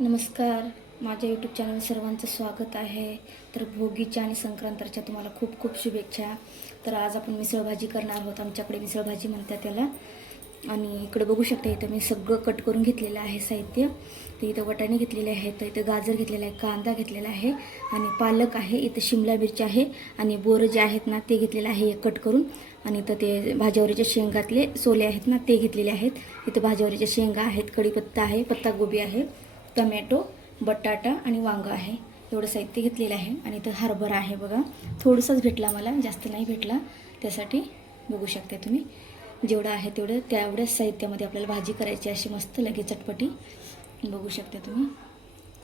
नमस्कार, माझ्या YouTube channel सर्वांचं स्वागत आहे. तर भोगीच्या आणि संक्रांतीच्या तुम्हाला खूप खूप शुभेच्छा. तर आज आपण मिसळ भाजी करणार आहोत. आमच्याकडे मिसळ भाजी म्हणतात त्याला. आणि इकडे बघू शकता, इथं मी सगळं कट करून घेतलेलं आहे साहित्य. तर इथं वाटाणे घेतलेले आहेत, तर इथं गाजर घेतलेला आहे, कांदा घेतलेला आहे आणि पालक आहे, इथं शिमला मिरची आहे आणि बोरं जे आहेत ना ते घेतलेलं आहे एक कट करून. आणि इथं ते भाज्यावरीच्या शेंगातले सोले आहेत ना ते घेतलेले आहेत. इथं भाज्यावरीच्या शेंगा आहेत, कढीपत्ता आहे, पत्तागोबी आहे, टमॅटो, बटाटा आणि वांगं आहे. एवढं साहित्य घेतलेलं आहे. आणि इथं हरभरा आहे बघा, थोडंसंच भेटला मला, जास्त नाही भेटला. त्यासाठी बघू शकता तुम्ही, जेवढं आहे तेवढं त्याएवढ्याच साहित्यामध्ये आपल्याला भाजी करायची अशी मस्त लगेच चटपटी. बघू शकता तुम्ही.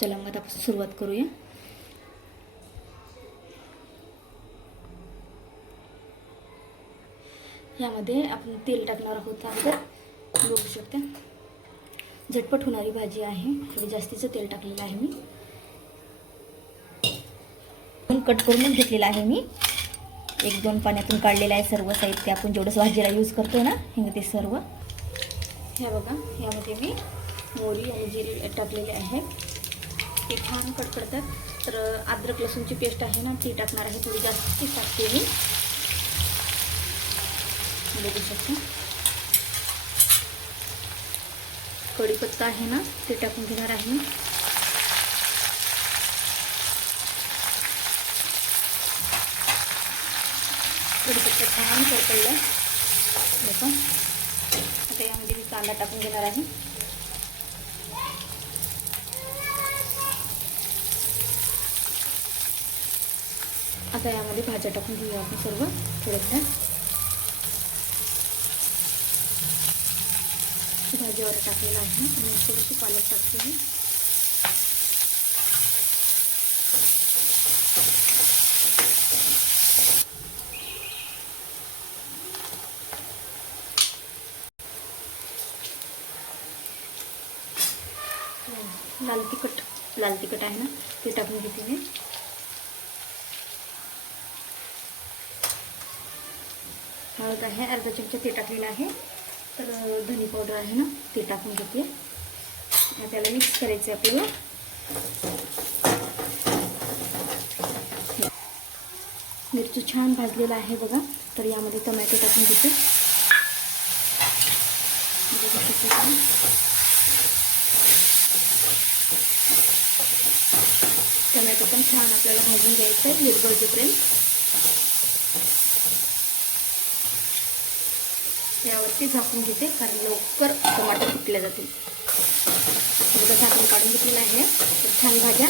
चला मग आता सुरुवात करूया. ह्यामध्ये आपण तेल टाकणार आहोत अगोदर. बघू शकता, झटपट होणारी भाजी आहे. थोडं जास्तीचं तेल टाकलेलं आहे मी. कट करूनच घेतलेलं आहे मी. 1-2 पाण्यातून काढलेलं आहे सर्व साहित्य. आपण जेवढं भाजीला यूज करतोय ना हे ते सर्व. हे बघा, यामध्ये मी मोहरी आणि जिरे टाकलेले आहे. ते छान कडकडतात. तर अद्रक लसूणची पेस्ट आहे ना ती टाकणार आहे, थोडी जास्ती टाकते मी. बघू शकता, कढीपत्ता आहे ना ते टाकून घेणार आहे मी. कढीपत्ता छान कडकडला बघा. आता यामध्ये मी कांदा टाकून घेणार आहे. आता यामध्ये भाज्या टाकून घेऊया आपण सर्व थोड्याशा. भाजीवर टाकलेला आहे आणि थोडीशी पालक टाकते मी. लाल तिखट आहे ना ते टाकून घेते मी. हळद आहे अर्धा चमचा ते टाकलेलं आहे. तर धनी पावडर आहे ना ते टाकून घेते. त्याला मिक्स करायचं आपल्याला. मिरची छान भाजलेला आहे बघा. तर यामध्ये टोमॅटो टाकून घेते. टोमॅटो पण छान आपल्याला भाजून घ्यायचं आहे विरघळेपर्यंत. यावरती झाकून घेते कारण लवकर टोमॅटो फुटले जातील. बघा, झाकून काढून घेतलेलं आहे. तर छान भाज्या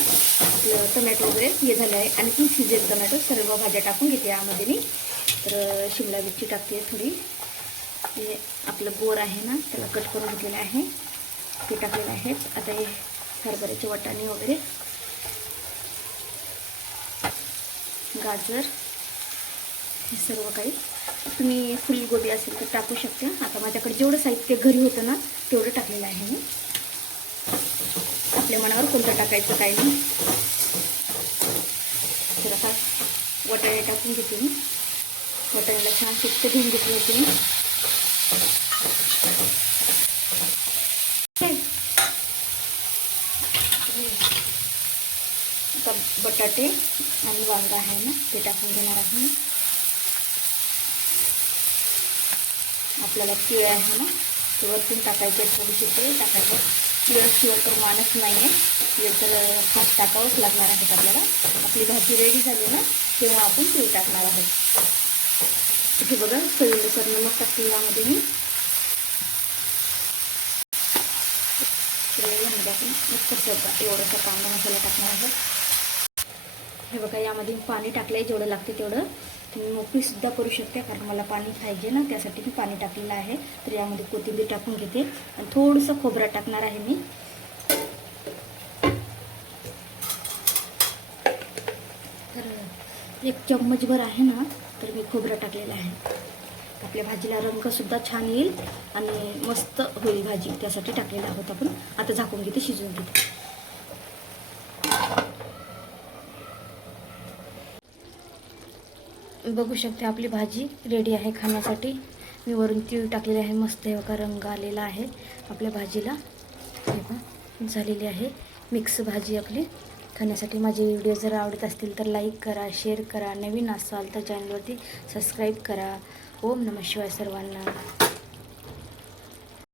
आपलं टोमॅटो वगैरे हे झालं आहे. आणखी शिजेल टोमॅटो. सर्व भाज्या टाकून घेते यामध्ये मी. तर शिमला मिरची टाकते थोडी. हे आपलं बोर आहे ना त्याला कट करून घेतलेलं आहे ते टाकलेलं आहे. आता हे हरभऱ्याचे वाटाणे वगैरे, गाजर, हे सर्व काही. तुम्ही फुलगोबी असेल तर टाकू शकता. आता माझ्याकडे जेवढं साहित्य घरी होतं ना तेवढं टाकलेलं आहे मी. आपल्या मनावर कोणतं टाकायचं काही नाही. थोडाफार वाटाणे टाकून घेते मी. वाटाण्याला छान शिट्ट घेऊन घेतली होती मी. आता बटाटे आणि वांगा आहे ना ते टाकून घेणार आहे मी. आपल्याला तीळ आहे ना ते वरतून टाकायचे, थोडीशी ते टाकायचं. तीळशिवाय तर मानच नाही आहे. तीळ तर खास टाकावंच लागणार आहेत आपल्याला. आपली भाजी रेडी झाली ना तेव्हा आपण तीळ टाकणार आहोत. इथे बघा, चवीनुसार नमक टाकते यामध्ये मी. यामध्ये आपण एवढासा कांदा मसाला टाकणार आहोत. हे बघा, यामध्ये पाणी टाकलं आहे जेवढं लागते तेवढं. तुम्ही मोकळीसुद्धा करू शकता कारण मला पाणी पाहिजे ना त्यासाठी मी पाणी टाकलेलं आहे. तर यामध्ये कोथिंबीर टाकून घेते आणि थोडंसं खोबरं टाकणार आहे मी. तर 1 चम्मचभर आहे ना तर मी खोबरं टाकलेलं आहे. आपल्या भाजीला रंगसुद्धा छान येईल आणि मस्त होईल भाजी, त्यासाठी टाकलेलं आहोत आपण. आता झाकून घेते, शिजवून घेते. बघू शकते आपली भाजी रेडी आहे खाण्यासाठी. मी वरून तीळ टाकलेले आहे. मस्त हे बघा रंग आलेला आहे आपल्या भाजीला. हे बघा झालेली आहे. मिक्स भाजी आपली खाण्यासाठी. माझे व्हिडिओ जर आवडत असतील तर लाईक करा, शेअर करा, नवीन असाल तर चॅनलवरती सबस्क्राईब करा. ओम नमः शिवाय सर्वांना.